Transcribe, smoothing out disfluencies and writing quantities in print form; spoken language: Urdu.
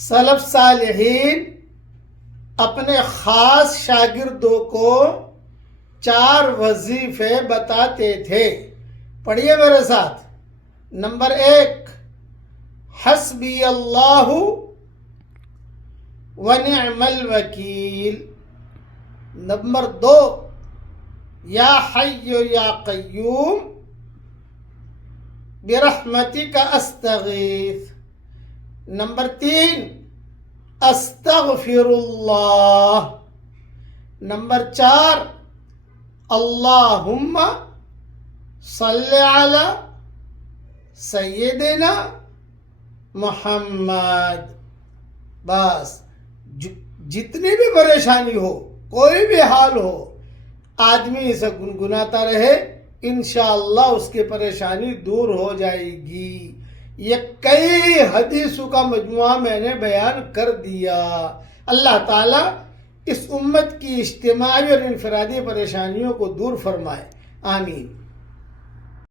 سلف صالحین اپنے خاص شاگردوں کو 4 وظیفے بتاتے تھے. پڑھیے میرے ساتھ. نمبر 1 حسبی اللہ ونعم الوکیل. نمبر 2 یا حی یا قیوم برحمتک استغیث. نمبر 3 استغفر اللہ. نمبر 4 اللہم صلی علی سیدنا محمد. بس جتنی بھی پریشانی ہو، کوئی بھی حال ہو، آدمی اسے گنگناتا رہے، انشاءاللہ اس کی پریشانی دور ہو جائے گی. یہ کئی حدیثوں کا مجموعہ میں نے بیان کر دیا. اللہ تعالیٰ اس امت کی اجتماعی اور انفرادی پریشانیوں کو دور فرمائے. آمین.